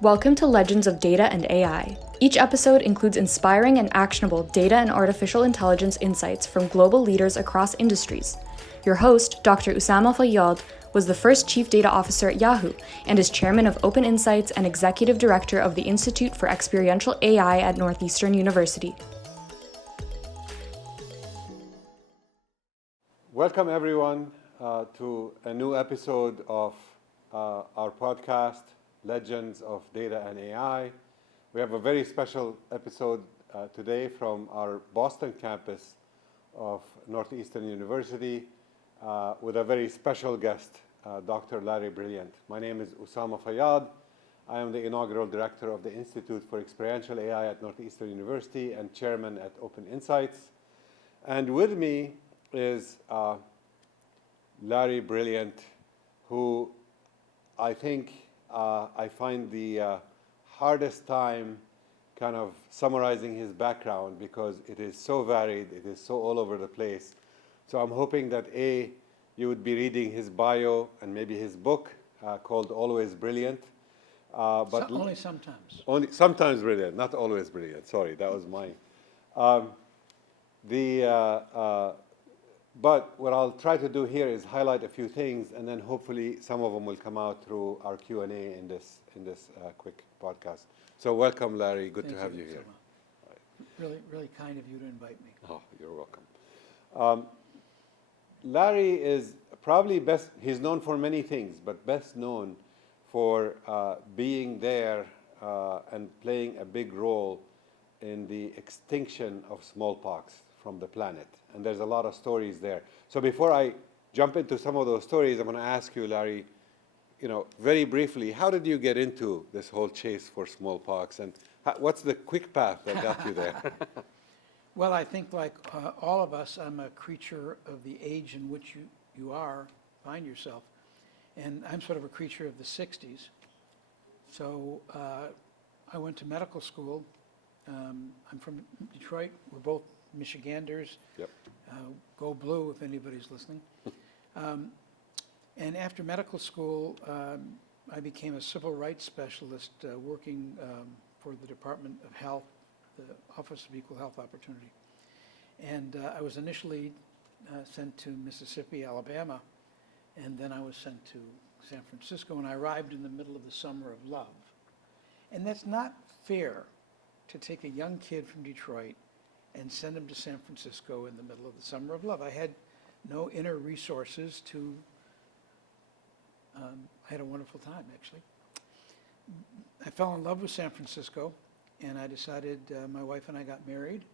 Welcome to Legends of Data and AI. Each episode includes inspiring and actionable data and artificial intelligence insights from global leaders across industries. Your host, Dr. Usama Fayyad, was the first Chief Data Officer at Yahoo and is Chairman of Open Insights and Executive Director of the Institute for Experiential AI at Northeastern University. Welcome everyone to a new episode of our podcast, Legends of Data and AI. We have a very special episode today from our Boston campus of Northeastern University with a very special guest, Dr. Larry Brilliant. My name is Usama Fayyad. I am the inaugural director of the Institute for Experiential AI at Northeastern University and chairman at Open Insights. And with me is Larry Brilliant, who I think I find the hardest time kind of summarizing his background because it is so varied, it is so all over the place. So I'm hoping that you would be reading his bio and maybe his book called Always Brilliant. But only sometimes. Only sometimes brilliant, not always brilliant. Sorry, that was mine. But what I'll try to do here is highlight a few things, and then hopefully some of them will come out through our Q&A in this quick podcast. So welcome, Larry. Good to have you here. Really, really kind of you to invite me. Oh, you're welcome. Larry is probably best, he's known for many things, but best known for being there and playing a big role in the extinction of smallpox from the planet. And there's a lot of stories there. So before I jump into some of those stories, I'm going to ask you, Larry, very briefly, how did you get into this whole chase for smallpox? And what's the quick path that got you there? Well, I think like all of us, I'm a creature of the age in which you find yourself. And I'm sort of a creature of the 60s. So I went to medical school. I'm from Detroit. We're both Michiganders. Yep. Go blue if anybody's listening. And after medical school, I became a civil rights specialist working for the Department of Health, the Office of Equal Health Opportunity. And I was initially sent to Mississippi, Alabama, and then I was sent to San Francisco, and I arrived in the middle of the summer of love. And that's not fair to take a young kid from Detroit and send him to San Francisco in the middle of the summer of love. I had no inner resources to, I had a wonderful time, actually. I fell in love with San Francisco, and I decided, my wife and I got married,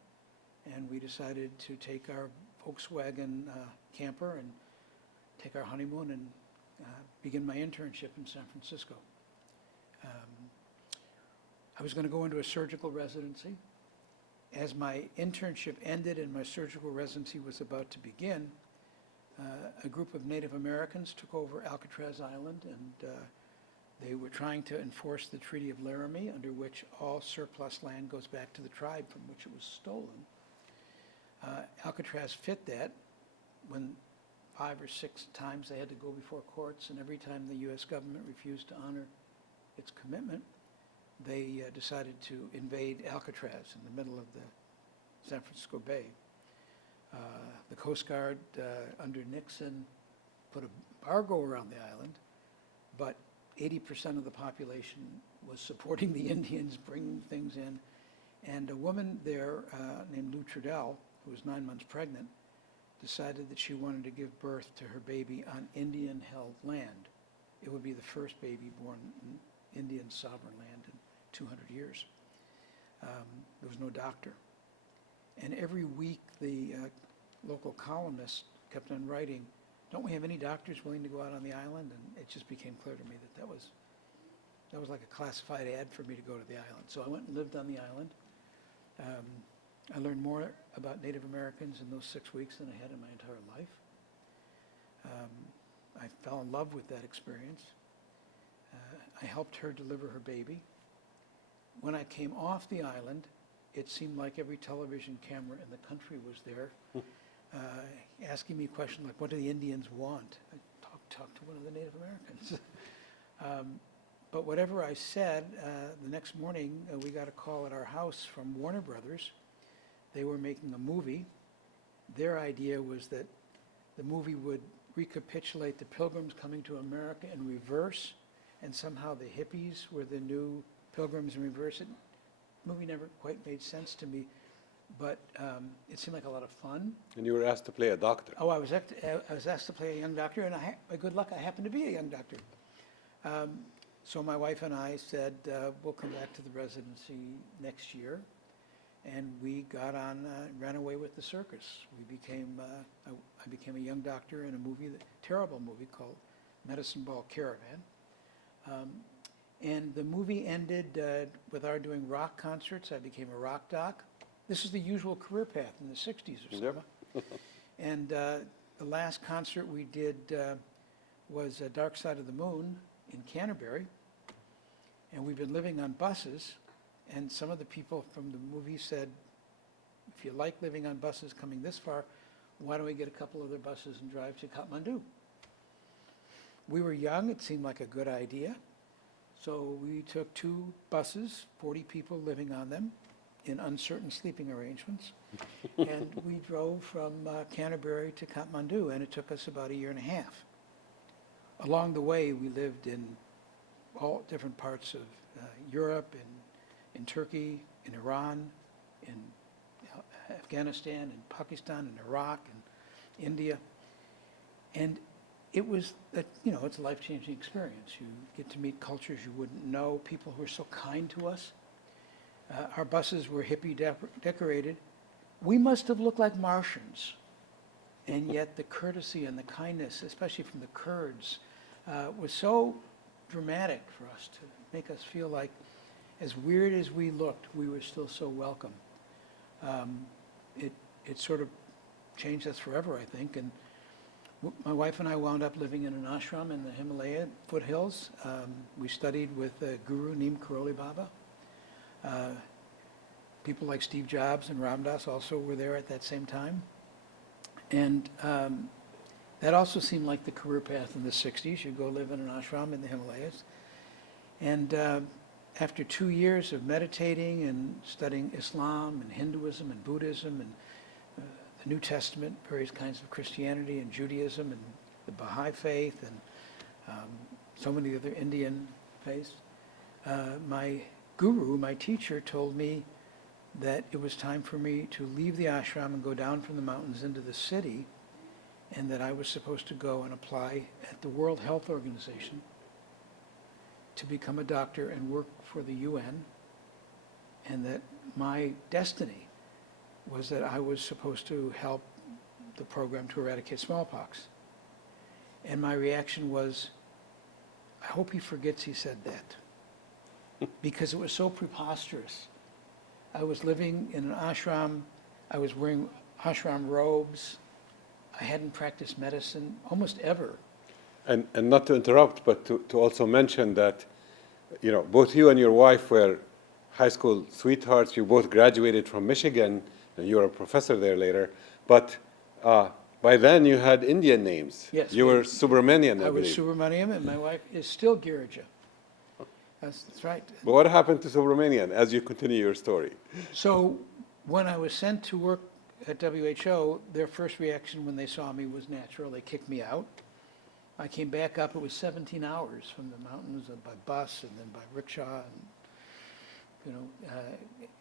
and we decided to take our Volkswagen camper and take our honeymoon and begin my internship in San Francisco. I was going to go into a surgical residency. As my internship ended and my surgical residency was about to begin, a group of Native Americans took over Alcatraz Island, and they were trying to enforce the Treaty of Laramie, under which all surplus land goes back to the tribe from which it was stolen. Alcatraz fit that when 5 or 6 times they had to go before courts, and every time the U.S. government refused to honor its commitment, they decided to invade Alcatraz in the middle of the San Francisco Bay. The Coast Guard under Nixon put an embargo around the island, but 80% of the population was supporting the Indians, bringing things in. And a woman there named Lou Trudell, who was 9 months pregnant, decided that she wanted to give birth to her baby on Indian-held land. It would be the first baby born in Indian sovereign land in 200 years. There was no doctor. And every week the local columnist kept on writing, don't we have any doctors willing to go out on the island? And it just became clear to me that that was like a classified ad for me to go to the island. So I went and lived on the island. I learned more about Native Americans in those 6 weeks than I had in my entire life. I fell in love with that experience. I helped her deliver her baby. When I came off the island, it seemed like every television camera in the country was there, asking me questions like, what do the Indians want? I talked to one of the Native Americans. But whatever I said, the next morning we got a call at our house from Warner Brothers. They were making a movie. Their idea was that the movie would recapitulate the Pilgrims coming to America in reverse, and somehow the hippies were the new Pilgrims in reverse. The movie never quite made sense to me, but it seemed like a lot of fun. And you were asked to play a doctor. Oh, I was asked to play a young doctor, and by good luck, I happened to be a young doctor. So my wife and I said, we'll come back to the residency next year. And we got on, ran away with the circus. I became a young doctor in a movie, terrible movie called Medicine Ball Caravan. And the movie ended with our doing rock concerts. I became a rock doc. This is the usual career path in the 60s or something. Yep. And the last concert we did was Dark Side of the Moon in Canterbury. And we've been living on buses. And some of the people from the movie said, if you like living on buses coming this far, why don't we get a couple other buses and drive to Kathmandu? We were young, it seemed like a good idea. So we took 2 buses, 40 people living on them in uncertain sleeping arrangements. And we drove from Canterbury to Kathmandu, and it took us about a year and a half. Along the way, we lived in all different parts of Europe, in Turkey, in Iran, in Afghanistan, in Pakistan, in Iraq, and India. And it was, it's a life-changing experience. You get to meet cultures you wouldn't know, people who are so kind to us. Our buses were hippie decorated. We must have looked like Martians. And yet the courtesy and the kindness, especially from the Kurds, was so dramatic for us to make us feel like, as weird as we looked, we were still so welcome. It sort of changed us forever, I think. And my wife and I wound up living in an ashram in the Himalaya foothills. We studied with Guru Neem Karoli Baba. People like Steve Jobs and Ram Dass also were there at that same time. And that also seemed like the career path in the 60s. You go live in an ashram in the Himalayas. And after 2 years of meditating and studying Islam and Hinduism and Buddhism and the New Testament, various kinds of Christianity and Judaism and the Baha'i faith and so many other Indian faiths, my guru, my teacher, told me that it was time for me to leave the ashram and go down from the mountains into the city, and that I was supposed to go and apply at the World Health Organization to become a doctor and work for the UN, and that my destiny was that I was supposed to help the program to eradicate smallpox. And my reaction was, I hope he forgets he said that, because it was so preposterous. I was living in an ashram, I was wearing ashram robes, I hadn't practiced medicine almost ever. And not to interrupt, but to also mention that, both you and your wife were high school sweethearts. You both graduated from Michigan, and you were a professor there later. But by then you had Indian names. Yes. You were Subramanian, I was believe. Subramaniam, and my wife is still Girija. That's right. But what happened to Subramanian as you continue your story? So when I was sent to work at WHO, their first reaction when they saw me was natural. They kicked me out. I came back up. It was 17 hours from the mountains by bus and then by rickshaw.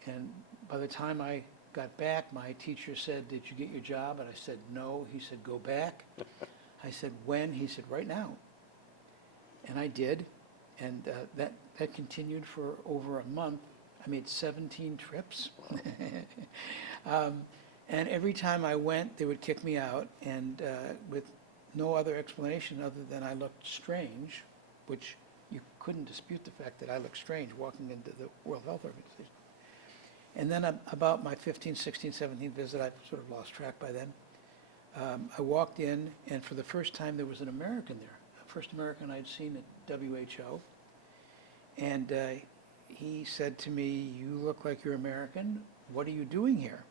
And by the time I got back, my teacher said, "Did you get your job?" And I said, "No." He said, "Go back." I said, "When?" He said, "Right now." And I did. And that continued for over a month. I made 17 trips. And every time I went, they would kick me out, and with no other explanation other than I looked strange, which you couldn't dispute the fact that I looked strange walking into the World Health Organization. And then about my 15th, 16th, 17th visit, I sort of lost track by then. I walked in, and for the first time there was an American there, the first American I'd seen at WHO. And he said to me, "You look like you're American. What are you doing here?"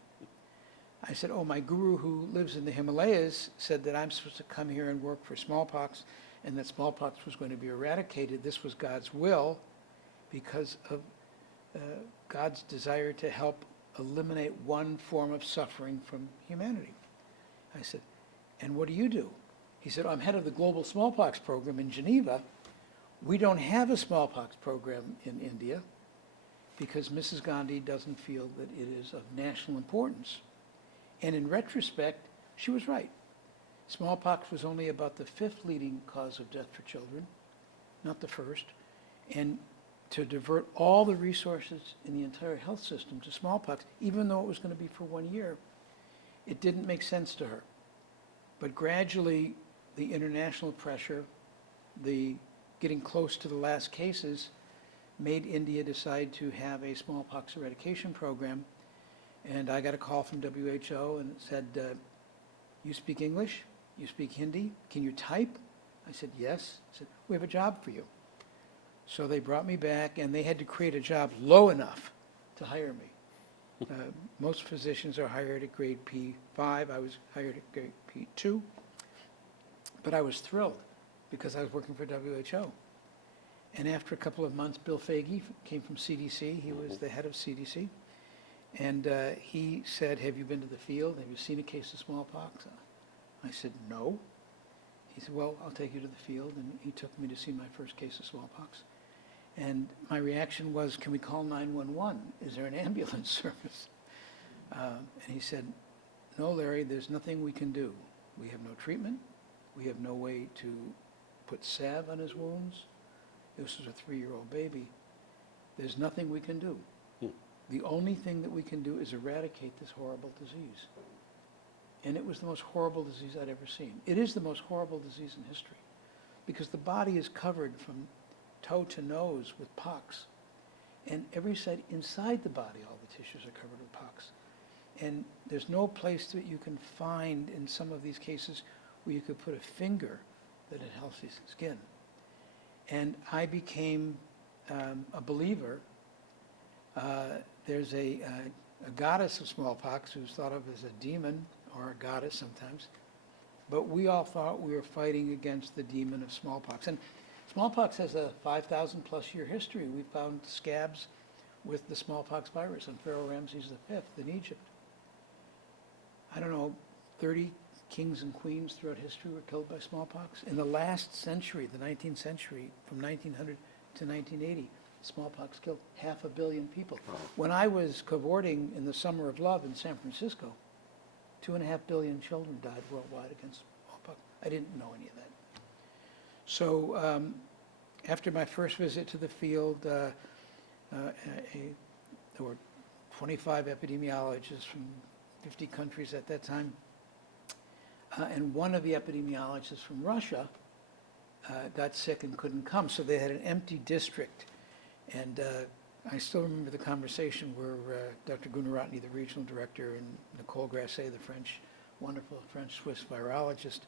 I said, "Oh, my guru who lives in the Himalayas said that I'm supposed to come here and work for smallpox and that smallpox was going to be eradicated. This was God's will because of God's desire to help eliminate one form of suffering from humanity. I said, and what do you do? He said, I'm head of the Global Smallpox Program in Geneva. We don't have a smallpox program in India because Mrs. Gandhi doesn't feel that it is of national importance. And in retrospect, she was right. Smallpox was only about the 5th leading cause of death for children, not the first. And to divert all the resources in the entire health system to smallpox, even though it was going to be for 1 year, it didn't make sense to her. But gradually, the international pressure, the getting close to the last cases, made India decide to have a smallpox eradication program. And I got a call from WHO and it said, you speak English? You speak Hindi? Can you type? I said, yes. I said, we have a job for you. So they brought me back and they had to create a job low enough to hire me. Most physicians are hired at grade P5. I was hired at grade P2. But I was thrilled because I was working for WHO. And after a couple of months, Bill Foege came from CDC. He was the head of CDC. And he said, have you been to the field? Have you seen a case of smallpox? I said, no. He said, well, I'll take you to the field. And he took me to see my first case of smallpox. And my reaction was, can we call 911? Is there an ambulance service? And he said, no, Larry, there's nothing we can do. We have no treatment. We have no way to put salve on his wounds. This was a 3-year-old baby. There's nothing we can do. The only thing that we can do is eradicate this horrible disease. And it was the most horrible disease I'd ever seen. It is the most horrible disease in history because the body is covered from toe to nose with pox. And every side inside the body, all the tissues are covered with pox. And there's no place that you can find in some of these cases where you could put a finger that had healthy skin. And I became a believer. There's a goddess of smallpox who's thought of as a demon or a goddess sometimes. But we all thought we were fighting against the demon of smallpox. And smallpox has a 5,000 plus year history. We found scabs with the smallpox virus on Pharaoh Ramses V in Egypt. I don't know, 30 kings and queens throughout history were killed by smallpox. In the last century, the 19th century, from 1900 to 1980, smallpox killed 500 million people. When I was cavorting in the Summer of Love in San Francisco, 2.5 billion children died worldwide against smallpox. I didn't know any of that. So after my first visit to the field, there were 25 epidemiologists from 50 countries at that time. And one of the epidemiologists from Russia got sick and couldn't come. So they had an empty district. And I still remember the conversation where Dr. Gunaratne, the regional director, and Nicole Grasset, the wonderful French-Swiss virologist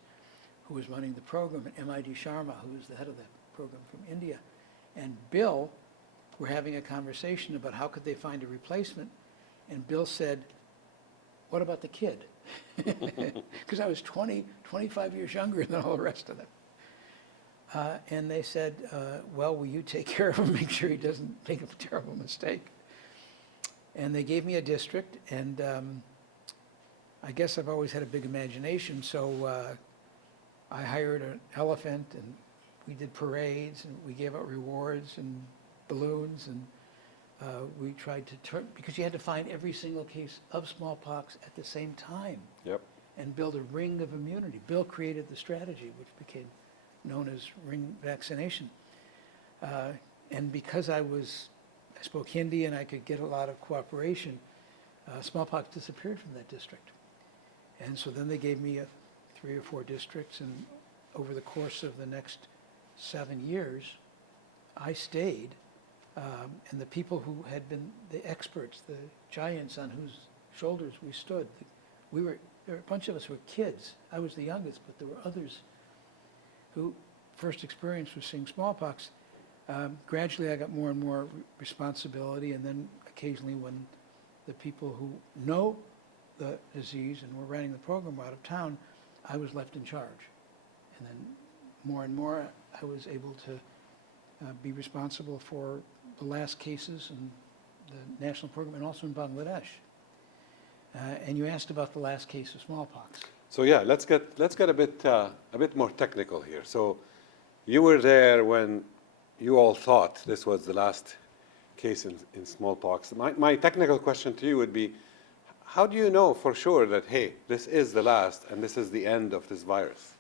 who was running the program, and M.I.D. Sharma, who was the head of that program from India, and Bill were having a conversation about how could they find a replacement. And Bill said, what about the kid? Because I was 25 years younger than all the rest of them. And they said, well, will you take care of him, make sure he doesn't make a terrible mistake? And they gave me a district, and I guess I've always had a big imagination, so I hired an elephant, and we did parades, and we gave out rewards and balloons, and we tried to turn, because you had to find every single case of smallpox at the same time. Yep. And build a ring of immunity. Bill created the strategy, which became known as ring vaccination. And because I spoke Hindi and I could get a lot of cooperation, smallpox disappeared from that district. And so then they gave me 3 or 4 districts, and over the course of the next 7 years, I stayed. And the people who had been the experts, the giants on whose shoulders we stood, there were a bunch of us were kids. I was the youngest, but there were others who first experience was seeing smallpox. Gradually I got more and more responsibility, and then occasionally when the people who know the disease and were running the program were out of town, I was left in charge. And then more and more, I was able to be responsible for the last cases in the national program and also in Bangladesh. And you asked about the last case of smallpox. So yeah, let's get a bit more technical here. So you were there when you all thought this was the last case in smallpox. My technical question to you would be, how do you know for sure that, hey, this is the last and this is the end of this virus?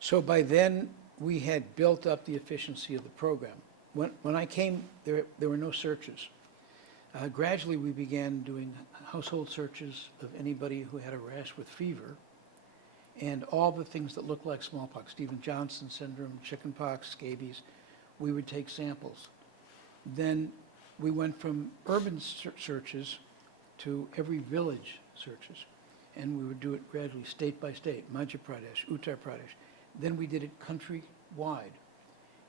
So by then, we had built up the efficiency of the program. When I came, there were no searches. Gradually, we began doing household searches of anybody who had a rash with fever and all the things that look like smallpox, Stevens-Johnson syndrome, chickenpox, scabies. We would take samples. Then we went from urban searches to every village searches. And we would do it gradually, state by state, Madhya Pradesh, Uttar Pradesh. Then we did it countrywide.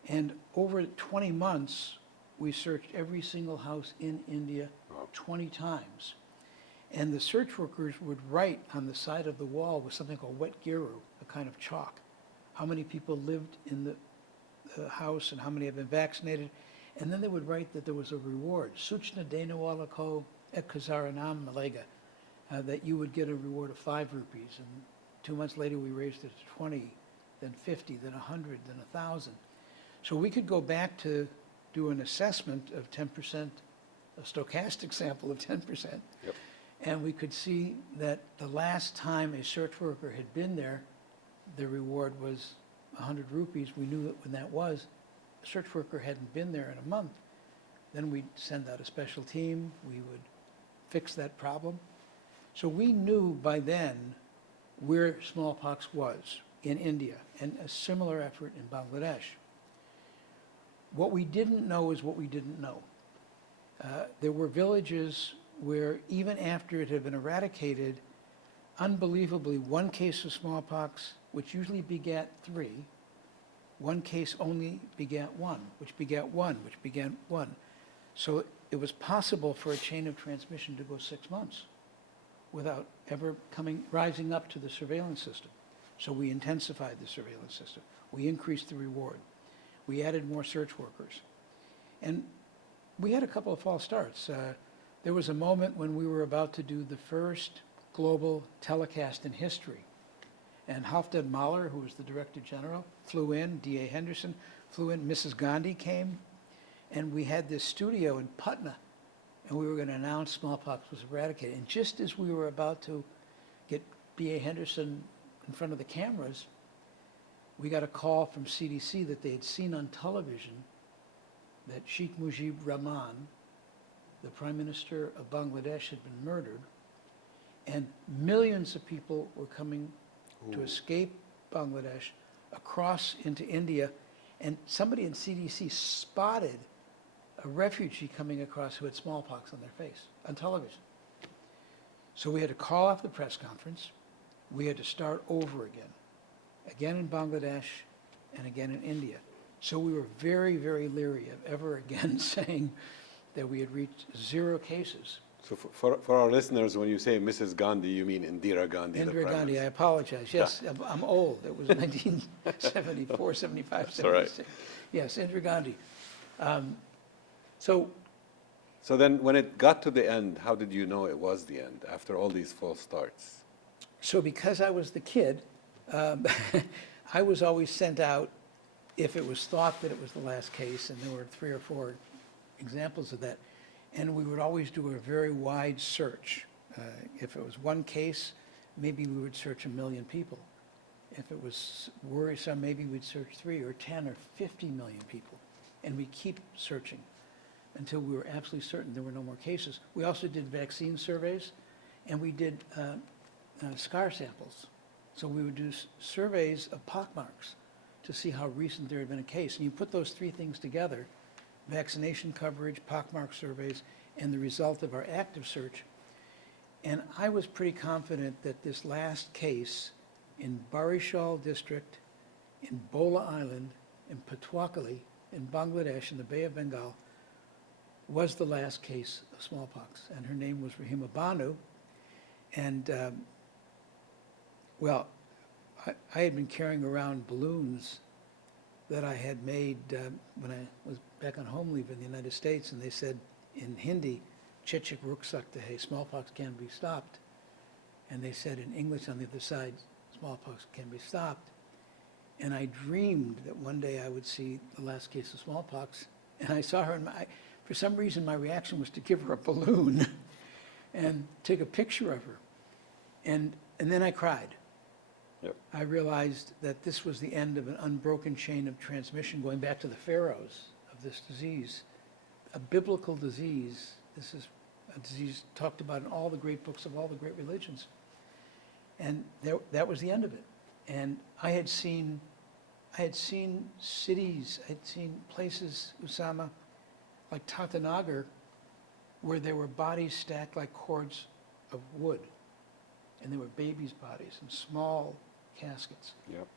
And over 20 months, we searched every single house in India 20 times. And the search workers would write on the side of the wall with something called wet giru, a kind of chalk, how many people lived in the house and how many have been vaccinated. And then they would write that there was a reward, Suchna Denawala ko ek hazaranam malega, that you would get a reward of 5 rupees. And 2 months later, we raised it to 20, then 50, then 100, then 1,000. So we could go back to do an assessment of 10%, a stochastic sample of 10%. Yep. And we could see that the last time a search worker had been there, the reward was 100 rupees. We knew that when that was, the search worker hadn't been there in a month. Then we'd send out a special team. We would fix that problem. So we knew by then where smallpox was in India and a similar effort in Bangladesh. What we didn't know is what we didn't know. There were villages where even after it had been eradicated, unbelievably, 1 case of smallpox, which usually begat 3, 1 case only begat 1, which begat 1, which begat 1. So it was possible for a chain of transmission to go 6 months without ever rising up to the surveillance system. So we intensified the surveillance system. We increased the reward. We added more search workers. And we had a couple of false starts. There was a moment when we were about to do the first global telecast in history. And Halfdan Mahler, who was the Director General, flew in, D.A. Henderson flew in, Mrs. Gandhi came, and we had this studio in Patna, and we were going to announce smallpox was eradicated. And just as we were about to get B.A. Henderson in front of the cameras, we got a call from CDC that they had seen on television that Sheikh Mujib Rahman, the Prime Minister of Bangladesh, had been murdered, and millions of people were coming to escape Bangladesh across into India, and somebody in CDC spotted a refugee coming across who had smallpox on their face on television. So we had to call off the press conference. We had to start over again in Bangladesh and again in India. So we were very, very leery of ever again saying that we had reached 0 cases. So for our listeners, when you say Mrs. Gandhi, you mean Indira Gandhi? Indira Gandhi, I apologize. Yes, yeah. I'm old. It was 1974, 75, 76. Right. Yes, Indira Gandhi. So then when it got to the end, how did you know it was the end after all these false starts? So because I was the kid, I was always sent out if it was thought that it was the last case, and there were 3 or 4 examples of that. And we would always do a very wide search. If it was 1 case, maybe we would search 1 million people. If it was worrisome, maybe we'd search 3 or 10 or 50 million people. And we keep searching until we were absolutely certain there were no more cases. We also did vaccine surveys, and we did scar samples. So we would do surveys of pockmarks to see how recent there had been a case. And you put those 3 things together, vaccination coverage, pockmark surveys, and the result of our active search. And I was pretty confident that this last case in Barishal district, in Bola Island, in Patuakhali, in Bangladesh, in the Bay of Bengal, was the last case of smallpox. And her name was Rahima Banu. And, well, I had been carrying around balloons that I had made when I was back on home leave in the United States, and they said in Hindi, "Chichik ruk sakta hai," smallpox can be stopped. And they said in English on the other side, "Smallpox can be stopped." And I dreamed that one day I would see the last case of smallpox, and I saw her, and for some reason my reaction was to give her a balloon and take a picture of her. And then I cried. Yep. I realized that this was the end of an unbroken chain of transmission going back to the pharaohs of this disease, a biblical disease. This is a disease talked about in all the great books of all the great religions. And that was the end of it. And I had seen cities, I had seen places, Usama, like Tatanagar, where there were bodies stacked like cords of wood. And there were babies' bodies in small caskets. Yep.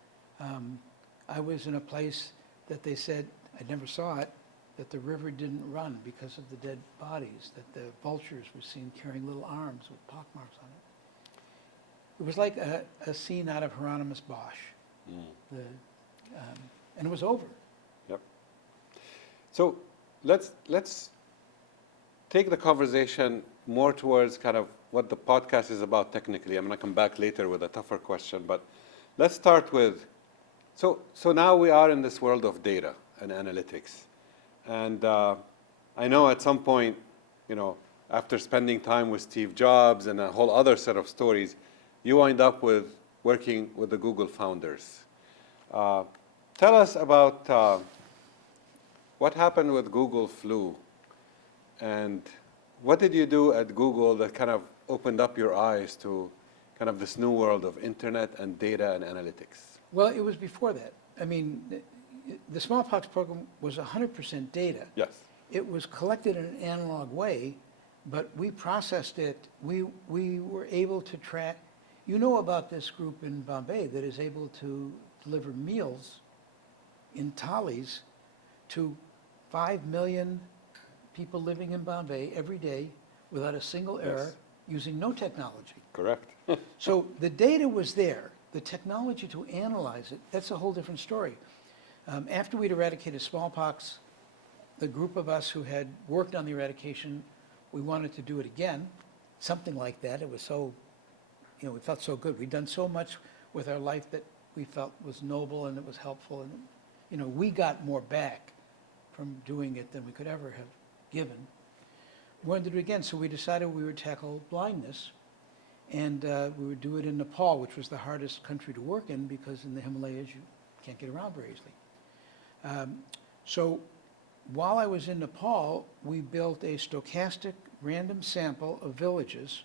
I was in a place that they said, I never saw it, that the river didn't run because of the dead bodies, that the vultures were seen carrying little arms with pockmarks on it. It was like a scene out of Hieronymus Bosch. And it was over. Yep. So let's take the conversation more towards kind of what the podcast is about technically. I'm going to come back later with a tougher question, but let's start with, so now we are in this world of data and analytics. And I know at some point, after spending time with Steve Jobs and a whole other set of stories, you wind up with working with the Google founders. Tell us about what happened with Google Flu, and what did you do at Google that kind of opened up your eyes to kind of this new world of internet and data and analytics? Well, it was before that. I mean, the smallpox program was 100% data. Yes. It was collected in an analog way, but we processed it. We were able to track. You know about this group in Bombay that is able to deliver meals in thalis to 5 million people living in Bombay every day without a single error, Yes. using no technology. Correct. So the data was there. The technology to analyze it, that's a whole different story. After we'd eradicated smallpox, the group of us who had worked on the eradication, we wanted to do it again, something like that. It was so, we felt so good. We'd done so much with our life that we felt was noble and it was helpful. And, we got more back from doing it than we could ever have given. We wanted to do it again, so we decided we would tackle blindness. And we would do it in Nepal, which was the hardest country to work in because in the Himalayas you can't get around very easily. So while I was in Nepal, we built a stochastic random sample of villages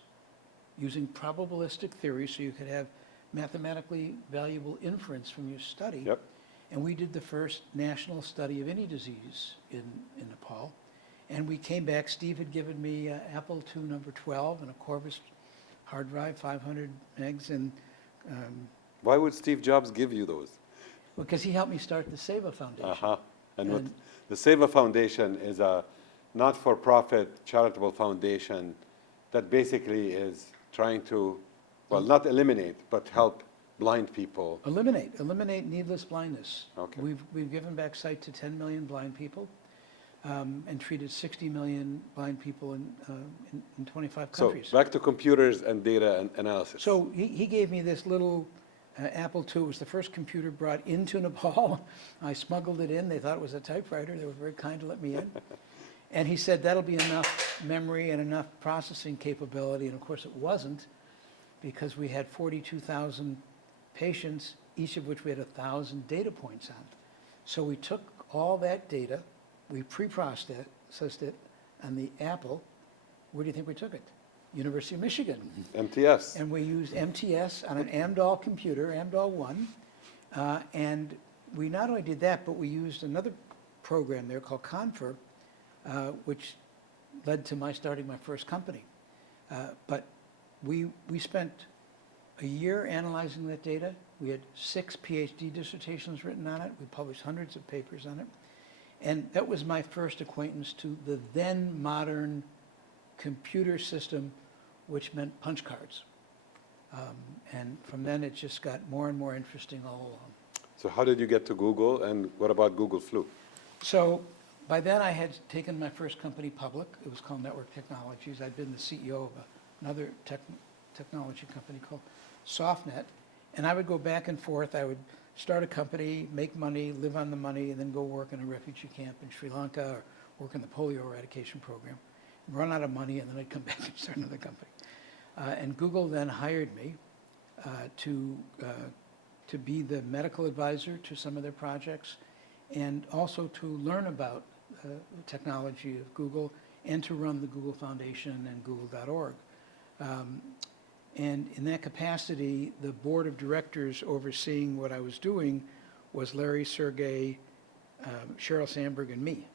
using probabilistic theory so you could have mathematically valuable inference from your study. Yep. And we did the first national study of any disease in Nepal. And we came back. Steve had given me Apple II number 12 and a Corvus hard drive, 500 megs. And Why would Steve Jobs give you those? because he helped me start the SEVA Foundation. Uh-huh. And And- the SEVA Foundation is a not-for-profit charitable foundation that basically is trying to, well, not eliminate, but help blind people. Eliminate needless blindness. Okay. We've given back sight to 10 million blind people and treated 60 million blind people in 25 countries. So back to computers and data and analysis. So he gave me this little Apple II. It was the first computer brought into Nepal. I smuggled it in. They thought it was a typewriter. They were very kind to let me in. And he said that'll be enough memory and enough processing capability. And of course it wasn't, because we had 42,000 patients, each of which we had 1,000 data points on. So we took all that data, we pre-processed it on the Apple. Where do you think we took it? University of Michigan. MTS. And we used MTS on an Amdahl computer, Amdahl 1. And we not only did that, but we used another program there called Confer, which led to my starting my first company. But we spent a year analyzing that data. We had 6 PhD dissertations written on it. We published hundreds of papers on it. And that was my first acquaintance to the then modern computer system, which meant punch cards. And from then it just got more and more interesting all along. So how did you get to Google, and what about Google Flu? So by then I had taken my first company public. It was called Network Technologies. I'd been the CEO of another technology company called SoftNet. And I would go back and forth. I would start a company, make money, live on the money, and then go work in a refugee camp in Sri Lanka or work in the polio eradication program, run out of money, and then I'd come back and start another company. And Google then hired me to be the medical advisor to some of their projects, and also to learn about the technology of Google and to run the Google Foundation and google.org. And in that capacity, the board of directors overseeing what I was doing was Larry, Sergey, Sheryl Sandberg, and me.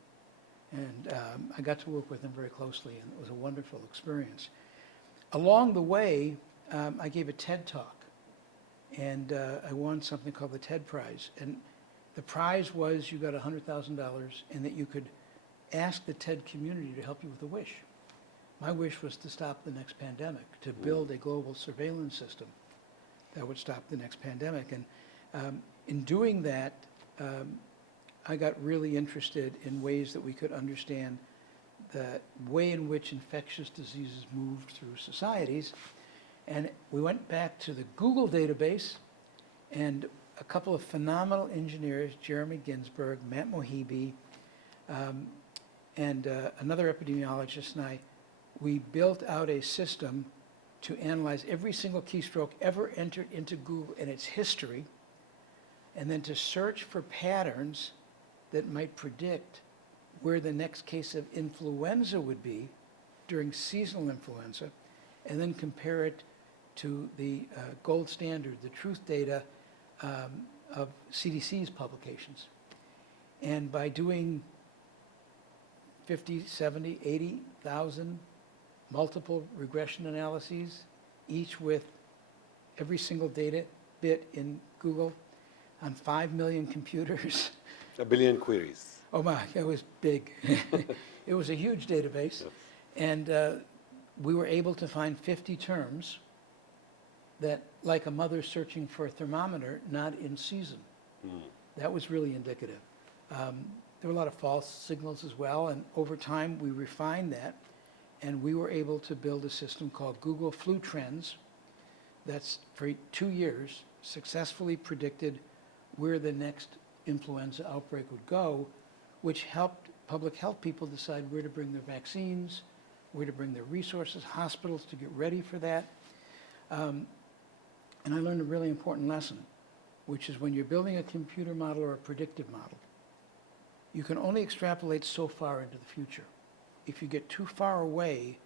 And I got to work with them very closely, and it was a wonderful experience. Along the way, I gave a TED talk, and I won something called the TED Prize. And the prize was you got $100,000 and that you could ask the TED community to help you with a wish. My wish was to stop the next pandemic, to build a global surveillance system that would stop the next pandemic. And in doing that, I got really interested in ways that we could understand the way in which infectious diseases moved through societies. And we went back to the Google database, and a couple of phenomenal engineers, Jeremy Ginsberg, Matt Mohibi, and another epidemiologist and I, we built out a system to analyze every single keystroke ever entered into Google in its history, and then to search for patterns that might predict where the next case of influenza would be during seasonal influenza, and then compare it to the gold standard, the truth data of CDC's publications. And by doing 50, 70, 80,000 multiple regression analyses, each with every single data bit in Google on 5 million computers. 1 billion queries. Oh my, it was big. It was a huge database. Yes. And we were able to find 50 terms that, like a mother searching for a thermometer, not in season. That was really indicative. There were a lot of false signals as well, and over time we refined that, and we were able to build a system called Google Flu Trends that's, for 2 years, successfully predicted where the next influenza outbreak would go, which helped public health people decide where to bring their vaccines, where to bring their resources, hospitals to get ready for that. And I learned a really important lesson, which is when you're building a computer model or a predictive model, you can only extrapolate so far into the future. If you get too far away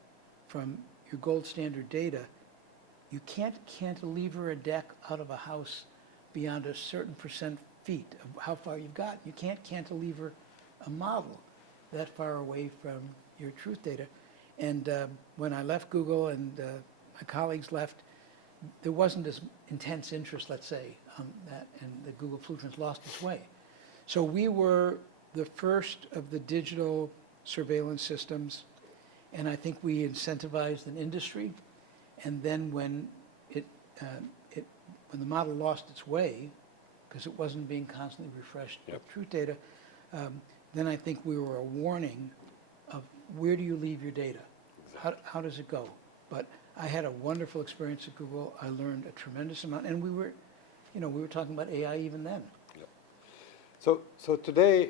from your gold standard data, you can't cantilever a deck out of a house beyond a certain feet of how far you've got. You can't cantilever a model that far away from your truth data. And when I left Google and my colleagues left, there wasn't as intense interest, let's say, on that, and the Google Flu Trends lost its way. So we were the first of the digital surveillance systems, and I think we incentivized an industry. And then when when the model lost its way, because it wasn't being constantly refreshed with truth data, then I think we were a warning of where do you leave your data? Exactly. How does it go? But I had a wonderful experience at Google. I learned a tremendous amount, and we were talking about AI even then. Yeah. So today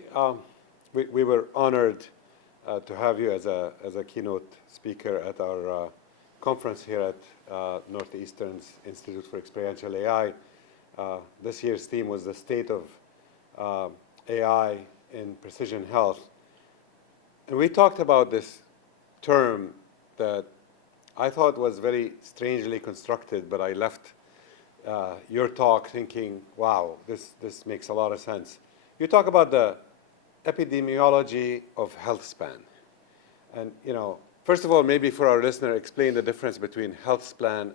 we were honored to have you as a keynote speaker at our conference here at Northeastern's Institute for Experiential AI. This year's theme was the state of AI in precision health. And we talked about this term that I thought was very strangely constructed, but I left your talk thinking, wow, this makes a lot of sense. You talk about the epidemiology of Healthspan. And, first of all, maybe for our listener, explain the difference between Healthspan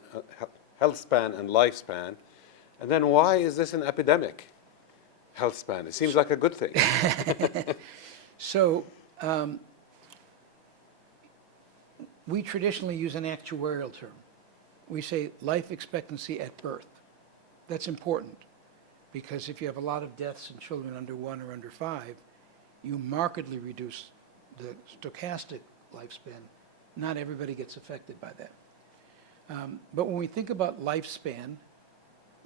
and lifespan. And then why is this an epidemic, Healthspan? It seems like a good thing. So we traditionally use an actuarial term. We say life expectancy at birth. That's important. because if you have a lot of deaths in children under 1 or under 5, you markedly reduce the stochastic lifespan. Not everybody gets affected by that. But when we think about lifespan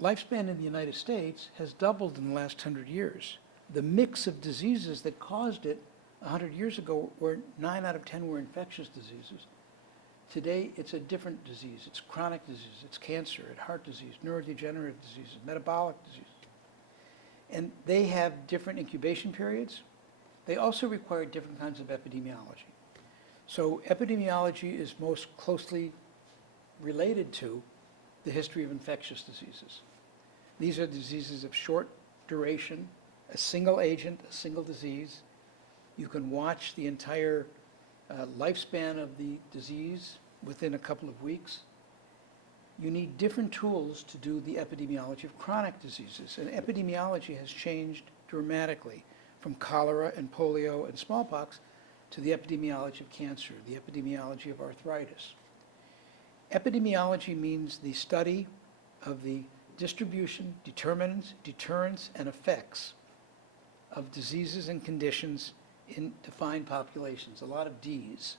in the United States has doubled in the last 100 years. The mix of diseases that caused it 100 years ago were 9 out of 10 were infectious diseases. Today, it's a different disease. It's chronic disease, it's cancer, it's heart disease, neurodegenerative diseases, metabolic disease. And they have different incubation periods. They also require different kinds of epidemiology. So epidemiology is most closely related to the history of infectious diseases. These are diseases of short duration, a single agent, a single disease. You can watch the entire lifespan of the disease within a couple of weeks. You need different tools to do the epidemiology of chronic diseases. And epidemiology has changed dramatically from cholera and polio and smallpox to the epidemiology of cancer, the epidemiology of arthritis. Epidemiology means the study of the distribution, deterrence, and effects of diseases and conditions in defined populations, a lot of Ds.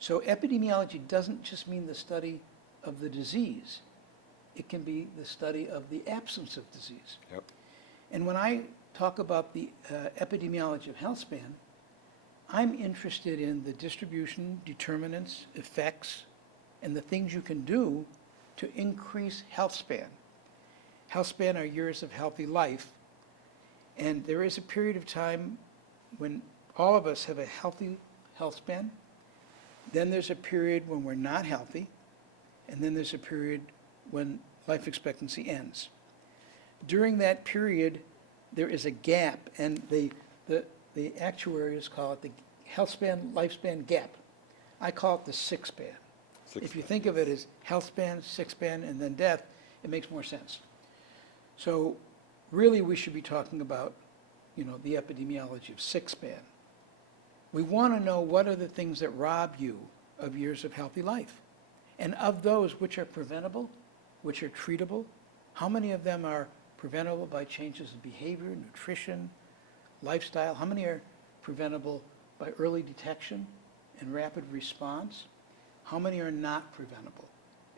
So epidemiology doesn't just mean the study of the disease. It can be the study of the absence of disease. Yep. And when I talk about the epidemiology of Healthspan, I'm interested in the distribution, determinants, effects, and the things you can do to increase healthspan. Healthspan are years of healthy life, and there is a period of time when all of us have a healthy healthspan. Then there's a period when we're not healthy, and then there's a period when life expectancy ends. During that period, there is a gap, and the actuaries call it the healthspan lifespan gap. I call it the sick span. If you think of it as healthspan, sick span, and then death, it makes more sense. So really we should be talking about, the epidemiology of sick span. We want to know what are the things that rob you of years of healthy life. And of those, which are preventable, which are treatable, how many of them are preventable by changes in behavior, nutrition, lifestyle? How many are preventable by early detection and rapid response? How many are not preventable?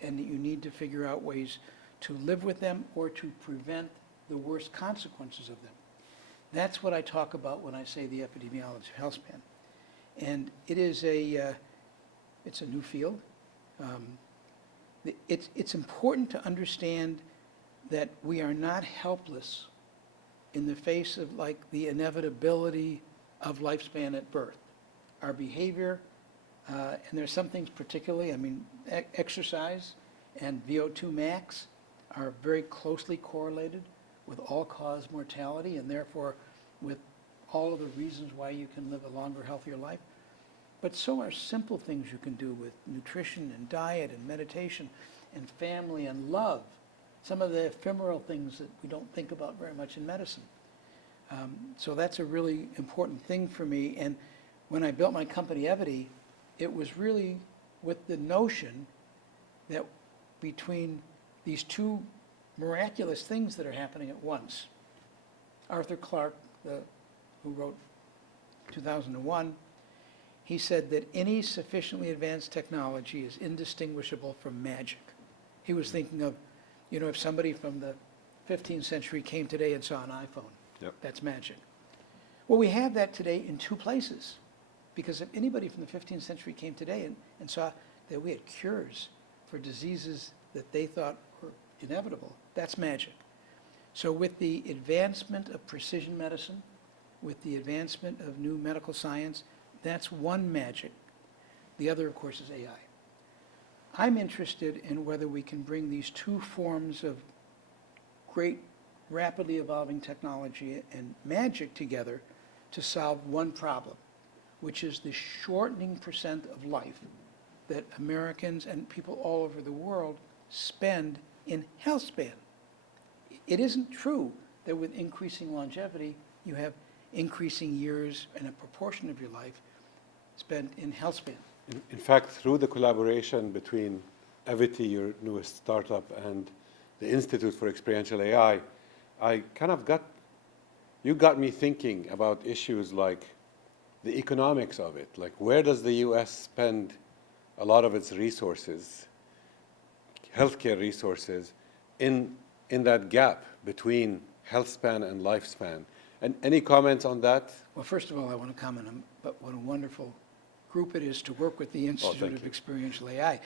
And you need to figure out ways to live with them or to prevent the worst consequences of them. That's what I talk about when I say the epidemiology of healthspan. And it is it's a new field. It's important to understand that we are not helpless in the face of the inevitability of lifespan at birth. Our behavior, and there's some things particularly, exercise and VO2 max are very closely correlated with all-cause mortality, and therefore with all of the reasons why you can live a longer, healthier life. But so are simple things you can do with nutrition and diet and meditation and family and love. Some of the ephemeral things that we don't think about very much in medicine. So that's a really important thing for me. And when I built my company, Evity, it was really with the notion that between these two miraculous things that are happening at once. Arthur Clarke, who wrote 2001, he said that any sufficiently advanced technology is indistinguishable from magic. He was thinking of, if somebody from the 15th century came today and saw an iPhone, Yep. That's magic. Well, we have that today in two places, because if anybody from the 15th century came today and saw that we had cures for diseases that they thought were inevitable, that's magic. So with the advancement of precision medicine, with the advancement of new medical science, that's one magic. The other, of course, is AI. I'm interested in whether we can bring these two forms of great, rapidly evolving technology and magic together to solve one problem, which is the shortening percent of life that Americans and people all over the world spend in health span. It isn't true that with increasing longevity, you have increasing years and a proportion of your life spent in health span. In fact, through the collaboration between Evity, your newest startup, and the Institute for Experiential AI, I kind of you got me thinking about issues like the economics of it. Like, where does the US spend a lot of its resources, healthcare resources, in that gap between healthspan and lifespan? And any comments on that? Well, first of all, I want to comment on what a wonderful group it is to work with the Institute of Experiential AI.